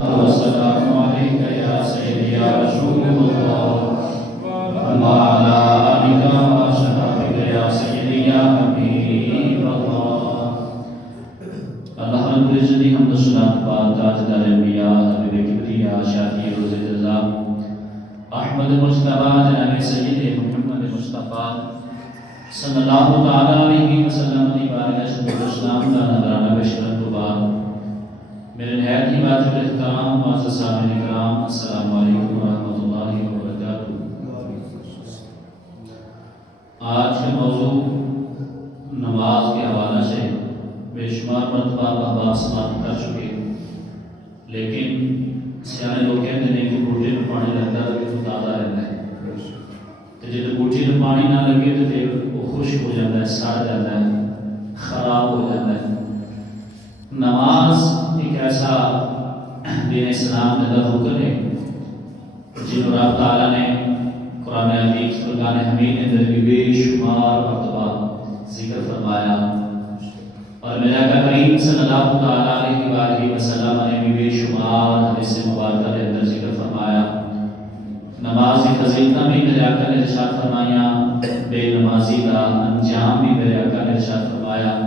والسلام عليك يا سيدي يا رسول الله وعلى آلك وأصحابك يا سيدي يا حبيب الله. اللہ رب العزت کی حمد و ثنا پاک تاجدار انبیاء حبیب کبریا شافی روز جزا احمد مصطفیٰ جناب سید محمد مصطفیٰ صلی اللہ تعالی علیہ وسلم کی بارگاہ میں اسلام کا نذرانہ بشرت و بعد میرے نہایت ہی واجب احترام معزز سامعین کرام، السلام علیکم ورحمۃ اللہ وبرکاتہ۔ آج کا موضوع نماز کے حوالے سے بے شمار مرتبہ احباب سماعت کر چکے، لیکن سیانے لوگ کہتے ہیں کہ بوٹے میں پانی لگتا ہے تو تازہ رہتا ہے، تو جب بوٹے میں پانی نہ لگے تو پھر وہ خشک ہو جاتا ہے، سڑ جاتا ہے، خراب ہو جاتا ہے۔ نماز ایک ایسا دین اسلام میں رکن ہے جن رب تعالیٰ نے قرآن حکیم فرقان حمید کے اندر بھی بے شمار مرتبہ ذکر فرمایا، اور میرے آقا کریم صلی اللہ تعالیٰ علیہ وآلہ وسلم نے بھی بے شمار حدیث مبارکہ کے اندر ذکر فرمایا۔ نماز کی فضیلت بھی میرے آقا نے ارشاد فرمایا، بے نمازی کا انجام بھی میرے آقا نے ارشاد فرمایا۔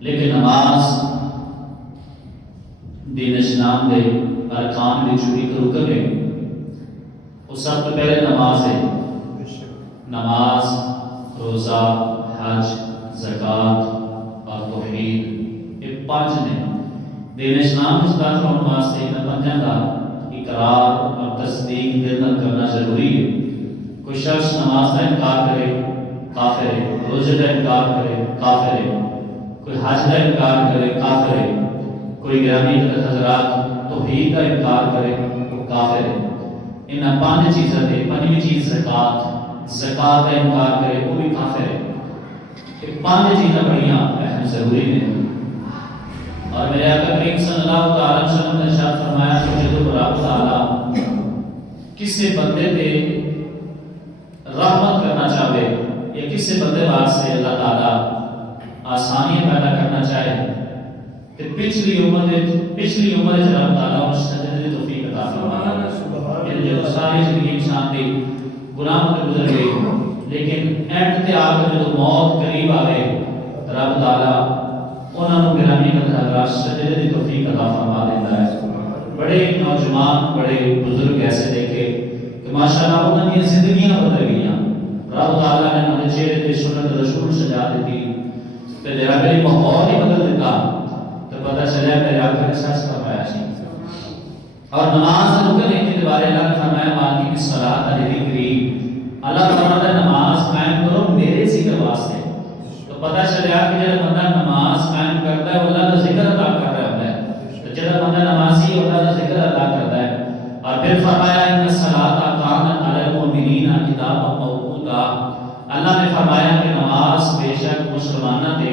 لیکن نماز دین اسلام دے ارکان میں جو ایک رکن ہے، وہ سب تو پہلے نماز ہے۔ نماز، روزہ، حج، زکوٰۃ اور توحید، یہ پانچ نے دین اسلام اس بات کو نماز سے پنجاں کا اقرار اور تصدیق دل میں کرنا ضروری ہے۔ کوئی شخص نماز کا انکار کرے کافر ہے، روزے کا انکار کرے کافر ہے، کوئی حج کا انکار کرے کافر ہے، کوئی گرامی حضرات توحید کا انکار کرے وہ کافر ہے۔ ان پانچ چیزیں تھے، پنجویں چیز زکوٰۃ، زکوٰۃ کا انکار کرے وہ بھی کافر ہے۔ یہ پانچ چیزیں بڑی اہم ضروری ہیں، اور میرے آقا کریم صلی اللہ تعالی وسلم نے ارشاد فرمایا کہ جب رب تعالی کسی بندے پہ رحمت کرنا چاہے یا کسی بندے واسطے اللہ تعالی آسانیاں پیدا کرنا چاہے کہ پچھلی عمر رب تعالیٰ اس سجدے کی توفیق عطا فرمایا۔ یعنی جو ساری زندگی انسان کی گناہ میں گزر گئی، لیکن اینڈ تے آ کر جو موت قریب آئے، رب تعالیٰ انہوں نے گرامی حضرات سجدے کی توفیق عطا فرما دیتا ہے۔ بڑے نوجوان، بڑے بزرگ ایسے دیکھے کہ ماشاءاللہ انہوں نے زندگیاں بدل گئیاں، رب تعالیٰ نے انہوں نے چہرے تے سنت رسول سجا دیتی، تو جب میری ماحول ہی بدل دیتا تو پتہ چلا میرے آقا نے سچ فرمایا سی۔ اور نماز رکن ہے کہ بارے اللہ نے فرمایا باقی کی صلاۃ ذکری، اللہ فرماتا ہے نماز قائم کرو میرے ذکر واسطے۔ تو پتہ چلا کہ جب بندہ نماز قائم کرتا ہے وہ اللہ کا ذکر ادا کر رہا ہوتا ہے، تو جب بندہ نمازی ہے اللہ کا ذکر ادا کرتا ہے۔ اور پھر فرمایا ان الصلاۃ کانت علی المؤمنین کتابا موقوتا، اللہ نے فرمایا کہ نماز بے شک مسلمانہ تے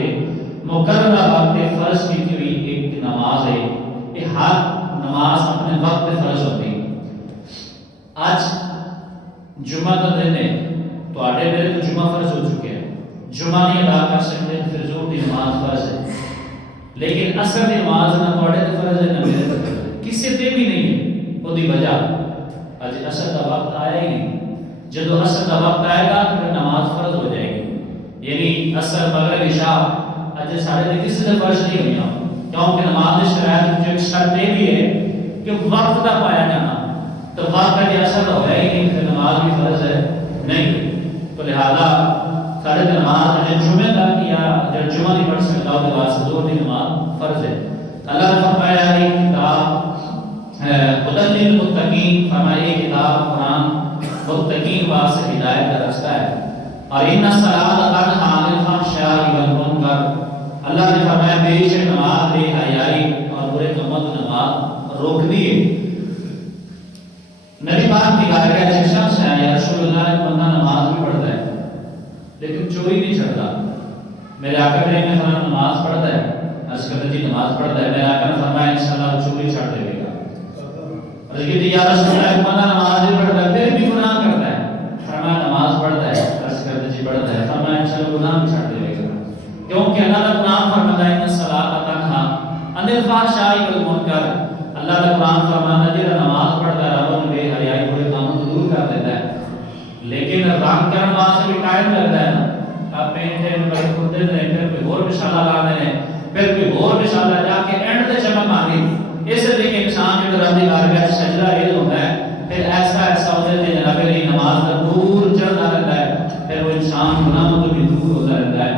مقررہ وقت فرض کی ہوئی ایک نماز ہے، یہ ہر نماز اپنے وقت پہ فرض ہوتی ہے۔ آج جمعہ کا دن ہے تو آٹے میرے تو جمعہ فرض ہو چکے ہیں، جمعہ نہیں ادا کر سکتے پھر ظہر کی نماز فرض ہے، لیکن عصر کی نماز نہ تھوڑے تے فرض ہے نہ میرے تے فرض ہے، کسی تے بھی نہیں ہے۔ وہ دی وجہ اج عصر کا وقت آیا ہی نہیں، جب عصر کا وقت آئے گا تو پھر نماز فرض ہو جائے گی، یعنی عصر مغرب عشاء اج سارے دن کسی سے فرض نہیں ہوئی، کیونکہ نماز شرائط جو ایک شرط یہ بھی ہے کہ وقت کا پایا جانا، تو وقت کا جو اثر ہو ہے ہی نہیں پھر نماز بھی فرض ہے نہیں۔ تو لہذا سارے دن نماز جو جمعہ کا یا جب جمعہ نہیں پڑھ سکتا ہو تو واسطے ظہر کی نماز فرض ہے۔ اللہ نے فرمایا ہے کتاب ہدی للمتقین، فرمایا یہ کتاب قرآن متقین واسطے ہدایت کا راستہ ہے۔ اور ان الصلاۃ تنہی عن الفحشاء والمنکر، اللہ نے فرمایا بے شک نماز بے حیائی اور برے کاموں سے نماز روکتی ہے۔ نبی پاک کی بات ہے کہ شخص ہے یا رسول اللہ ایک بندہ نماز بھی پڑھتا ہے لیکن چوری نہیں چھڑتا، میرے آقا نے فرمایا نماز پڑھتا ہے، عرض کرتے جی نماز پڑھتا ہے، میرے آقا نے فرمایا انشاءاللہ چوری چھڑ دے گا۔ عرض کہتے یا رسول اللہ ایک بندہ نماز بھی پڑھتا ہے پھر بھی گناہ کرتا ہے، فرمایا نماز پڑھتا ہے، عرض کرتے جی پڑھتا ہے، فرمایا انشاءاللہ گناہ بھی چھڑ دے گا، کیونکہ اللہ کا قرآن فرماتا ہے ان الصلاۃ تنہی عن الفحشاء والمنکر، اللہ کا قرآن فرمانا جہاں نماز پڑھتا ہے رب انہوں بے حیائی بڑے کاموں کو دور کر دیتا ہے، لیکن رنگ کرنے واسطے بھی ٹائم لگتا ہے نا، آپ پینٹے میں بڑے کھلتے ہیں، پھر کوئی اور مشالہ لانے ہیں، پھر کوئی اور مشالہ جا کے اینڈ تے چمک آنی، اس لیے کہ انسان جو رب کی بارگاہ میں سجدہ ریز ہوتا ہے، پھر ایسا ہوتا ہے کہ جناب علی نماز کا نور چڑھتا رہتا ہے، پھر وہ انسان گناہوں تو بھی دور ہوتا رہتا ہے۔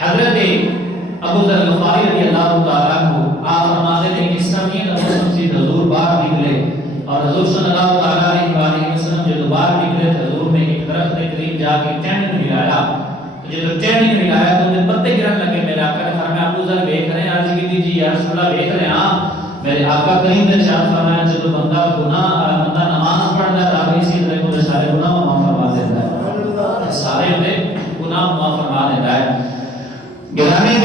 حضرت ابو ذر غفاری رضی اللہ تعالیٰ کو آپ فرماتے ہیں کہ سمین ابو سمسید حضور باہر نکلے اور حضور صلی اللہ علیہ وسلم جب باہر نکلے تو حضور نے ایک درخت کے قریب جا کے ٹہنی میں ملایا، جب ٹہنی میں ملایا تو انہیں پتے گرن لگے۔ میرے آقا نے فرمایا ابو ذر دیکھ رہے ہیں، عرض کی جی یا رسول اللہ دیکھ رہے ہیں؟ ہاں۔ میرے آقا کریم نے ارشاد فرمایا جب بندہ نماز پڑھتا ہے رب اسی طرح کو سارے گناہ معاف فرما دیتا ہے، سارے گناہ معاف فرما دیتا ہے۔ گرامی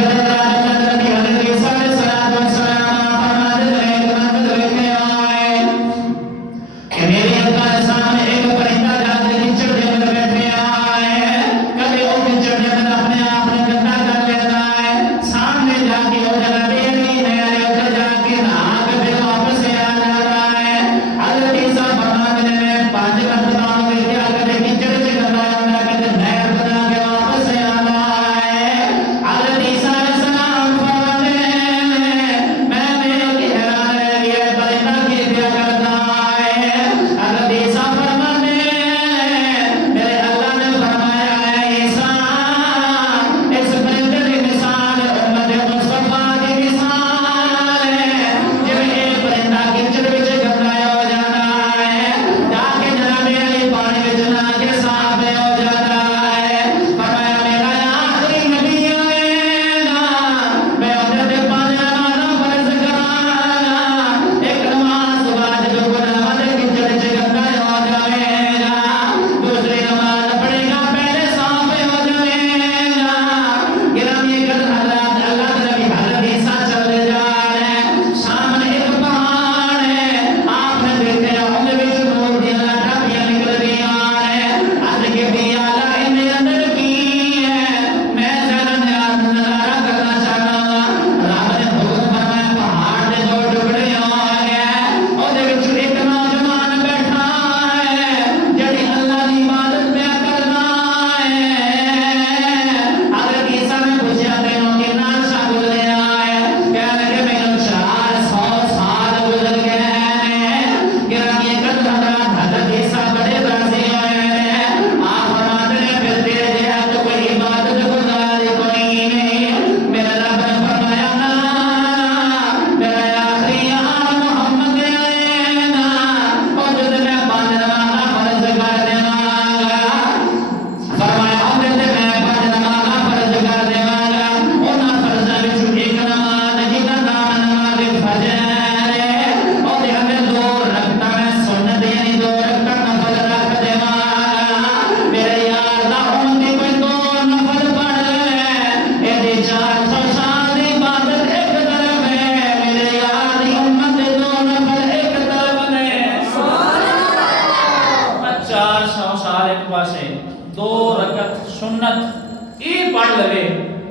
سنت یہ پڑھ لگے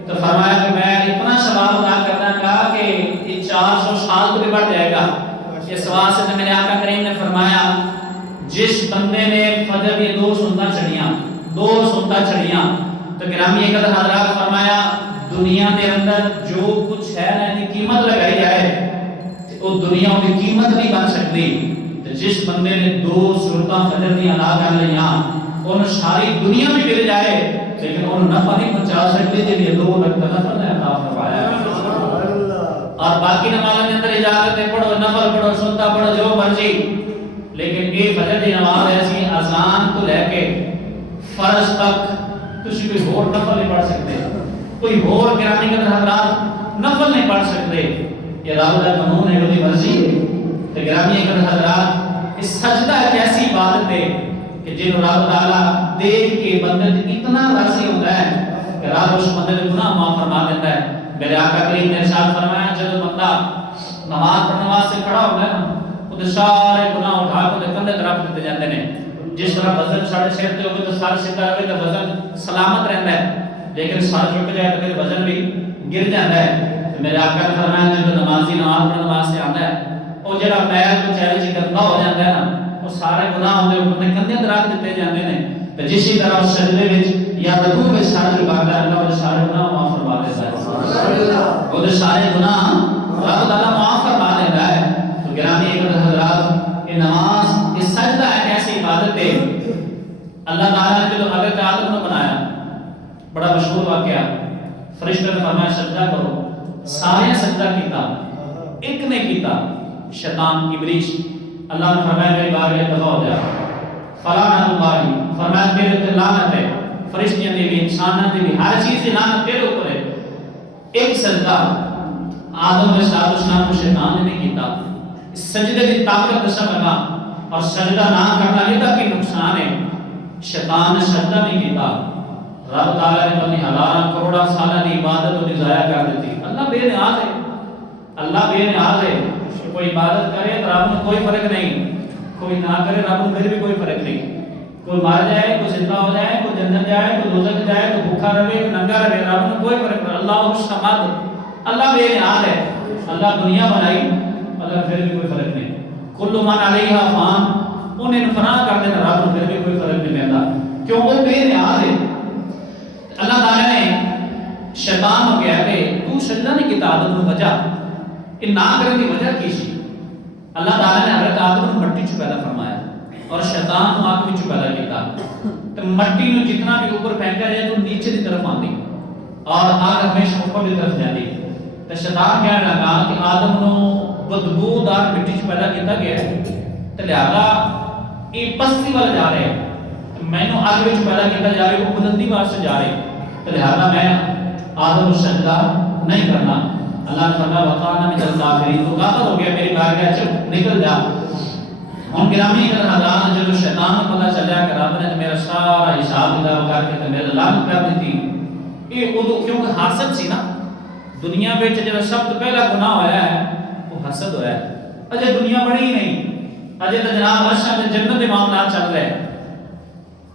تو فرمایا کہ میں اتنا ثواب ادا کرنا کہا کہ یہ 400 سال تو بھی بڑھ جائے گا۔ یہ سوال سے میرے آقا کریم نے فرمایا جس بندے نے فجر کی 2 سنتاں چڑھیاں تو گرامی قدر حضرات فرمایا دنیا کے اندر جو کچھ ہے نا کی قیمت لگائی جائے وہ دنیا کی قیمت نہیں بن سکتی۔ جس بندے نے 2 سنتاں فجر کی ادا کر لیاں ان ساری دنیا میں گر جائے لیکن ان نفع نہیں پہنچا سکتے جب یہ 2 رکعت نفل نے عطا فرمایا۔ اور باقی نمازوں کے اندر اجازت ہے پڑھو نفل پڑھو سنتا پڑھو جو مرضی، لیکن یہ فجر کی نماز ایسی اذان تو لے کے فرض تک کسی کوئی اور نفل نہیں پڑھ سکتے، کوئی اور گرامی کے حضرات نفل نہیں پڑھ سکتے۔ یہ رب کا قانون ہے، وہ مرضی ہے۔ تو گرامی کے حضرات اس سجدہ ایک ایسی عبادت ہے کہ جن رب تعالیٰ دیکھ کے بندے اتنا راضی ہوتا ہے کہ رب اس بندے کے گناہ معاف فرما دیتا ہے۔ میرے آقا کریم نے ارشاد فرمایا جب بندہ نماز پڑھنے واسطے کھڑا ہوتا ہے نا وہ سارے گناہ اٹھا کے کندھے طرف دیتے جاتے ہیں۔ جس طرح وزن ساڑھے سر تے ہوگی تو سر سیدھا رہے تو وزن سلامت رہتا ہے، لیکن سر جھک جائے تو پھر وزن بھی گر جاتا ہے۔ میرے آقا نے فرمایا جو نمازی نماز پڑھنے واسطے آتا ہے وہ جڑا پیر کو چہرے سے گندا ہو جاتا ہے نا وہ سارے گناہ ہوندے اپنے کندھے تے رکھ دتے جاندے نے تے جسی طرح اس سجدے وچ یا رکوع وچ سارا جھکاتا ہے اللہ وہ سارے گناہ معاف فرما دیتا ہے سبحان اللہ وہ سارے گناہ رب تعالی معاف فرما دیتا ہے تو گرامی حضرات یہ نماز یہ سجدہ ایک ایسی عبادت ہے اللہ تعالی نے جو حضرت آدم کو بنایا بڑا مشہور واقعہ فرشتوں نے فرمایا سجدہ کرو سارے سجدہ کیتا ایک نے کیتا شیطان ابلیس اللہ نے فرمایا میری بارگاہ دفع ہو جا فلاں اللہ فرمایا تیرے تے لعنت ہے فرشتیاں دی بھی انساناں دی بھی ہر چیز دی لعنت تیرے اوپر ہے ایک سجدہ آدم علیہ السلام کو شیطان نے نہیں کیتا اس سجدے کی طاقت دسا لگا اور سجدہ نہ کرنا یہ تک نقصان ہے شیطان نے سجدہ نہیں کیتا رب تعالیٰ نے اپنی ہزاراں کروڑا سالہ کی عبادت انہیں ضائع کر دیتی اللہ بے نیاز ہے اللہ بے نیاز ہے کوئی عبادت کرے تو رب میں کوئی فرق نہیں کوئی نہ کرے رب میں پھر بھی کوئی فرق نہیں کوئی مر جائے کوئی زندہ ہو جائے کوئی جنت جائے کوئی دوزخ جائے کوئی بھوکا رہے کوئی ننگا رہے رب میں کوئی فرق نہیں اللہ الصمد اللہ بے نیاز ہے اللہ دنیا بنائی اللہ پھر بھی کوئی فرق نہیں کل من علیہا فان انہیں فنا کر دینا رب میں پھر بھی کوئی فرق نہیں لیتا کیوں وہ بے نیاز ہے اللہ تعالیٰ نے شیطان کو کہا کہ تو سجدہ نہیں کیتا آدم کو وجہ یہ نہ کرنے کی وجہ کی سی اللہ تعالیٰ نے حضرت آدم کو مٹی چ پیدا فرمایا اور شیطان کو آگ وچ پیدا کیتا تو مٹی نو جتنا بھی اوپر پھینکا جائے تو نیچے دی طرف آندی اور آگ ہمیشہ اوپر دی طرف جاندی تو شیطان کہنے لگا کہ آدم نو بدبودار مٹی چ پیدا کیتا گیا ہے تو لہذا یہ پستی والا جا رہے ہیں میں نے آگ وچ پیدا کیتا جا رہے وہ بلندی واسطے جا رہے تو لہذا میں آدم کو سجدہ نہیں کرنا اللہ نے فرمایا وقانا من الکافرین تو کافر ہو گیا میری بارگاہ سے نکل جا ہن گرامی حضرات جو شیطان کو پتہ چلا کہ رب نے میرا سارا حساب کتاب کر کے میرا لعنت کر دی یہ وہ کیونکہ حسد سی نا دنیا وچ جو سب تو پہلا گناہ ہویا ہے وہ حسد ہویا ہے اجے دنیا بڑی ہی نہیں اجے تو جناب عرش میں جنت کے معاملات چل رہے ہیں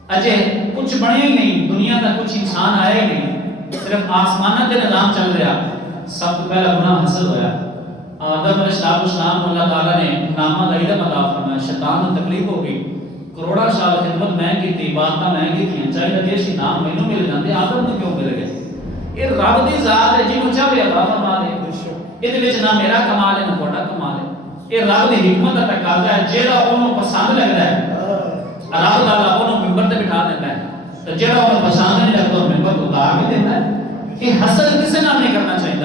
اجے کچھ بنے ہی نہیں دنیا کا کچھ انسان آیا ہی نہیں صرف آسمانہ کے نظام چل رہا سب تو پہلا گناہ حسد ہویا آدم علیہ السلام کو اللہ تعالیٰ نے نامہ علم عطا فرمایا شیطان کو تکلیف ہو گئی کروڑا سال خدمت میں کی تھی عبادتاں میں کی تھی چاہے دیسی نام مینوں مل جاندے آدم کو کیوں مل گئے یہ رب دی ذات ہے جنوں چاہے عطا فرما دے یہ وچ نہ میرا کمال ہے نہ تہاڈا کمال ہے یہ رب دی حکمت دا تقاضا ہے جیڑا اونوں پسند لگدا ہے اللہ تعالیٰ اونوں ممبر تے بٹھا دیتا ہے تو جڑا اونوں پسند نہیں لگدا ممبر کو اتار بھی دیتا ہے کہ حسد کسے نام نہیں کرنا چاہیے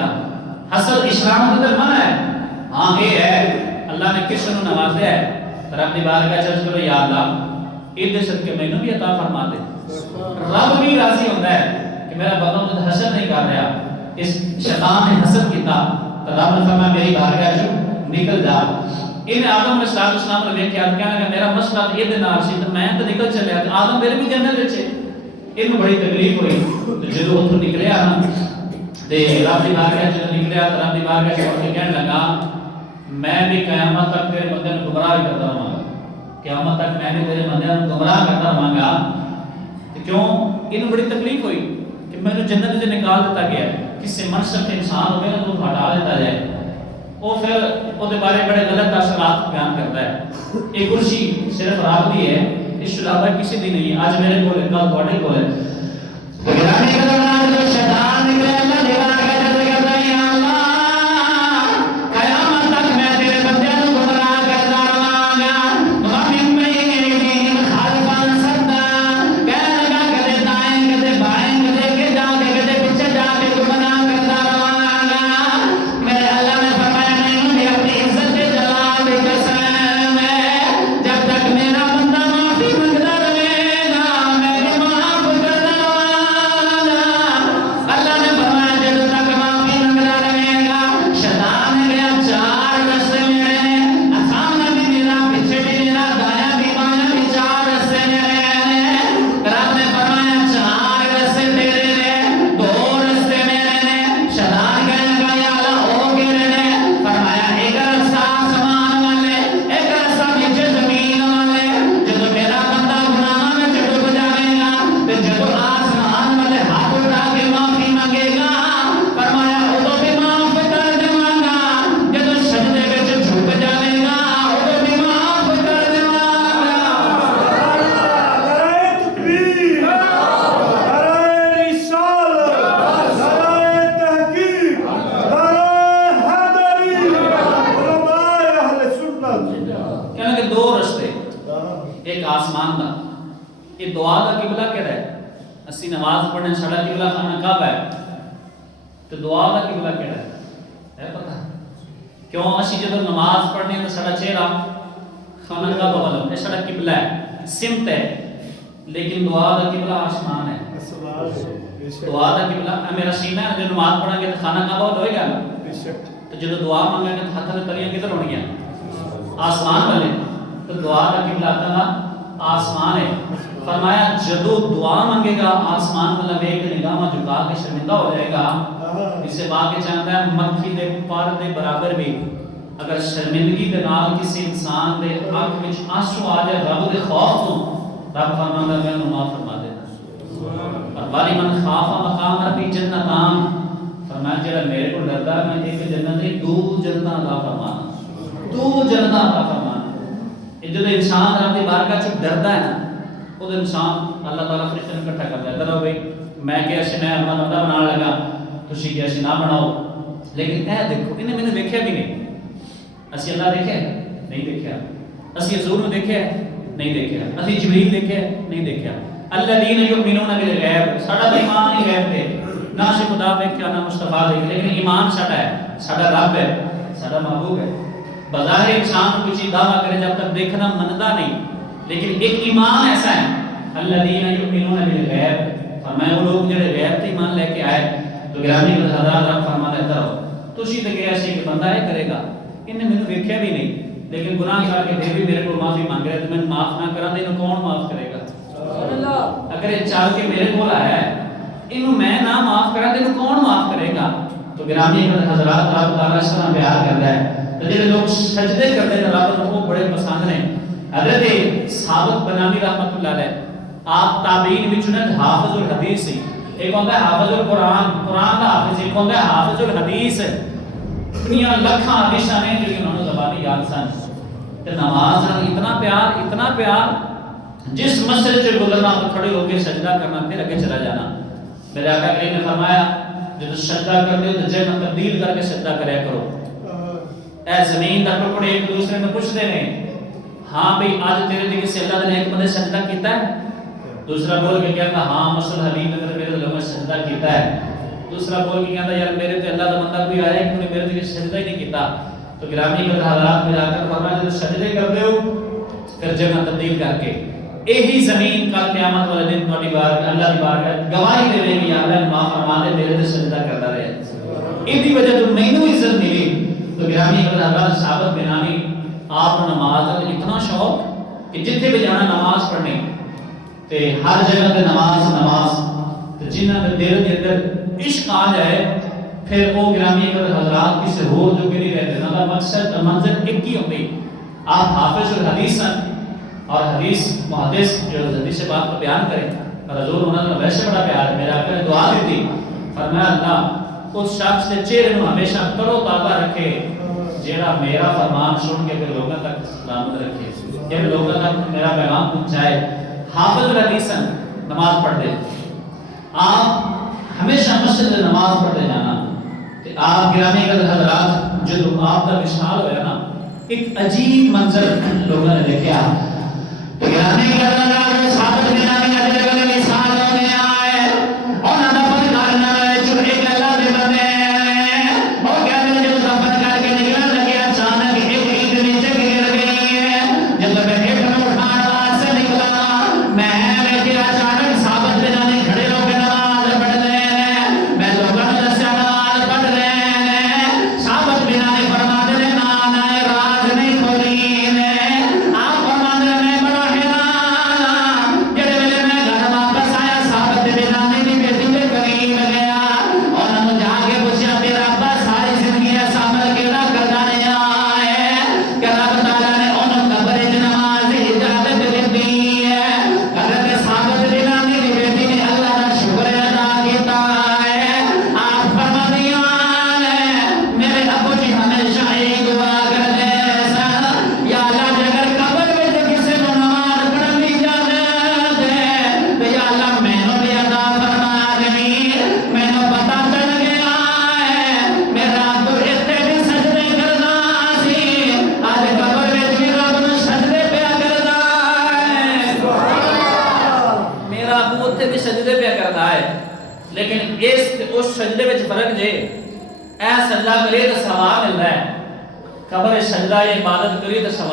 حسد اسلام کے اندر منع ہے ہاں یہ ہے اللہ نے کس کو نوازا ہے رب دی بارگاہ چرچ کرو یا اللہ یہ دے صدقے مینوں بھی عطا فرما دے رب بھی راضی ہوتا ہے کہ میرا بندہ تو حسد نہیں کر رہا اس شیطان نے حسد کیتا تو رب نے فرمایا میری بارگاہ سے نکل جا ان آدم علیہ السلام نے دیکھا کہنے لگا میرا مسئلہ تو یہ نال سی تے میں تو نکل چلیا آدم میرے بھی جنت وچ اینو بڑی تکلیف ہوئی تے جدوں اوتھوں نکلیا نا تے رب دی بارگاہ چ نکلیا تے رب دی بارگاہ چ کہنے لگا میں بھی قیامت تک تیرے بندے کو گمراہ کرتا رہوں گا قیامت تک میں بھی تیرے بندے کو گمراہ کرتا رہوں گا تے کیوں اینو بڑی تکلیف ہوئی کہ میں نے جنت سے نکال دیتا گیا کسی منصب کے انسان ہوئے نا تو ہٹا دیتا جائے وہ پھر وہ بارے بڑے غلط اثرات بیان کرتا ہے یہ کرسی صرف رب دی ہے اس علاوہ کسی دی نہیں آج میرے کو کل تواڈے کول ہے گرامی قدر جو شیطان نکلے اللہ دی بارگاہ چ کردا ہے یا اللہ قیامت تک میں تیرے بندے کو گمراہ کرتا رہاں گا غم میں خالفان سدا کہنے لگا کدے دائیں کدے بائیں کدے کے جا کے کدے پیچھے جا کے گمراہ کرتا رہاں گا میرے اللہ نے فرمایا نہیں میں اپنی عزت جلال کی قسم ہے جب تک میرا بندہ معافی مانگتا رہے گا میں معاف کرتا رہوں گا اللہ نے فرمایا جب ایک آسمان دا. یہ دعا دا قبلہ کہڑا ہے؟ اسی نماز پڑھنے ساڈا قبلہ خانہ کعبہ ہے، تو دعا دا قبلہ کہڑا ہے پتہ؟ کیوں اسی جدو نماز پڑھنے تو ساڈا چہرہ خانہ کعبہ والا ہے، ساڈا قبلہ ہے، سمت ہے، لیکن دعا دا قبلہ آسمان ہے. دعا دا قبلہ میرا سینہ ہے، جو نماز پڑھیں گے تو خانہ کعبہ ہوئے گا نا، تو جب دعا مانگیں گے تو ہاتھ میں تلیاں کدھر ہونی ہیں؟ آسمان والے. تو دعا دا قبلہ تعالیٰ آسمان ہے. فرمایا جدو دعا مانگے گا آسمان والا ایک نگاہ جھکا کے شرمندہ ہو جائے گا. اس سے باقی چاہتا ہے مکھی دے پر دے برابر بھی اگر شرمندگی دے نال کسی انسان دے آنکھ وچ آنسو آ جائے رب دے خوف تو رب فرماندا میں انہوں معاف فرما دینا. اور والی من خاف مقام ربی جنتان، فرمایا جڑا میرے کو ڈردا ہے میں ایک جنت نہیں دو جنتاں عطا فرمانا، دو جنتاں عطا فرمانا. یہ جو انسان رب دی بارگاہ چ ڈردا ہے نا، وہ انسان اللہ تعالیٰ فرشتوں نے اکٹھا کرتا ہے. چلو بھائی میں کیا سی میں اپنا بندہ بنا لگا، تسی کیا سی نہ بناؤ. لیکن اے دیکھو انہیں میں نے دیکھا بھی نہیں. اسی اللہ دیکھے نہیں دیکھا، اسی حضور نے دیکھا نہیں دیکھا، اسی جبریل دیکھے نہیں دیکھا. الذین یؤمنون بالغیب، ساڈا تو ایمان ہی غیب تے نہ سے خدا دیکھا نہ مصطفیٰ دیکھا، لیکن ایمان ساڈا ہے، ساڈا رب ہے، ساڈا محبوب ہے. بظاہر انسان کوئی چیز دعویٰ کرے جب تک دیکھنا مندا نہیں، لیکن ایک ایمان ایسا ہے الذین یؤمنون بالغیب. فرمایا وہ لوگ جڑے غیب تے ایمان لے کے آئے. تو گرامی حضرات رب فرماتا ہے کرو تسی تے گیا سی کہ بندہ یہ کرے گا، انہیں مینوں ویکھیا بھی نہیں لیکن گناہ کر کے پھر بھی میرے کو معافی مانگ رہا ہے، تو میں معاف نہ کراں تے کون معاف کرے گا؟ اگر یہ چل کے میرے کو آیا ہے انہوں میں نہ معاف کراں تے کون معاف کرے گا؟ تو گرامی حضرات رب تعالیٰ اس طرح پیار کرتا ہے. تو جڑے لوگ سجدے کرتے ہیں رب کو بڑے پسند ہیں. حضرت ثابت بنانی رحمت اللہ علیہ آپ تابعین وچ نے حافظ الحدیث سی. ایک ہوندا ہے حافظ القرآن، قرآن دا حافظ، ایک ہوندا ہے حافظ الحدیث. دنیا لکھاں حدیثاں نے جو انہوں نے زبانی یاد سن. تے نماز نال اتنا پیار جس مسجد سے گزرنا تو کھڑے ہو کے سجدہ کرنا پھر آگے چلا جانا. میرے آقا کریم نے فرمایا جب سجدہ کرتے ہو تو جگہ تبدیل کر کے سجدہ کریا کرو. اے زمین دا ٹکڑے ایک دوسرے میں پوچھتے ہیں ہاں بھئی آج تیرے تے کسی اللہ نے ایک بندے سجدہ کیتا ہے؟ دوسرا بول کے کہتا ہاں مثلا حبیب نے میرے لوگوں نے سجدہ کیتا ہے. دوسرا بول کے کہتا یار میرے تے اللہ دا بندہ کوئی آیا ہے کہ میرے تے سجدہ ہی نہیں کیتا. تو گرامی کے حضرات میں جا کر فرمایا جب سجدے کرتے ہو پھر جگہ تبدیل کر کے یہی زمین کل قیامت والے دن تہاڈی بار اللہ دی بارگاہ گواہی دے گی یا اللہ معاف فرما دے میرے تے سجدہ کرتا رہے. اس وجہ تو مینوں عزت ملی. تو گرامی کے حضرات ثابت بنانی آپ نماز کا اتنا شوق کہ جتنے بھی جانا نماز پڑھنے تے ہر جگہ تے نماز تے جنہاں دے دل دے اندر عشق آ جائے پھر وہ گرامی کے حضرات کسی اور جو بھی نہیں رہتے نا مقصد منظر ایک ہی ہوتی. آپ حافظ الحدیث اور حدیث محدث جو حدیث سے بات کو بیان کریں اور حضور انہوں نے ویسے بڑا پیار ہے. میرا آقا نے دعا دی تھی فرمایا اللہ اس شخص کے چہرے کو ہمیشہ تر و تازہ رکھے جیڑا میرا فرمان سن کے پھر لوگوں تک سلامت رکھے، جب لوگوں تک میرا پیغام پہنچائے. حافظ الحدیث نماز پڑھتے آپ ہمیشہ مسجد میں نماز پڑھتے جانا. آپ گرامی کے حضرات جب آپ کا وصال ہوا نا ایک عجیب منظر لوگوں نے دیکھا. گرامی کے حضرات ثابت بنانی حضرت کے وصال میں آئے اور نفل کرنا جو ایک اللہ دے بندے اور کہتے ہیں جو سفر کر کے نکلنے لگے اچانک ایک عید نیچے گر گئی ہے. جب میں ایک اٹھانا سے نکلا میں لیکن اچانک ثابت بنانی کھڑے ہو کے نماز پڑھ رہے ہیں. میں لوگوں نے دسیا نماز پڑھ رہے ہیں. ثابت بنانی فرماتے ہیں نانا راز نہیں کھولی نے. آپ فرماتے ہیں میں بڑا حیران لیکن اس سجدے میں فرق جے اے سجدہ کرے تو ثواب ملتا ہے، قبر سجدہ عبادت کری تو ثواب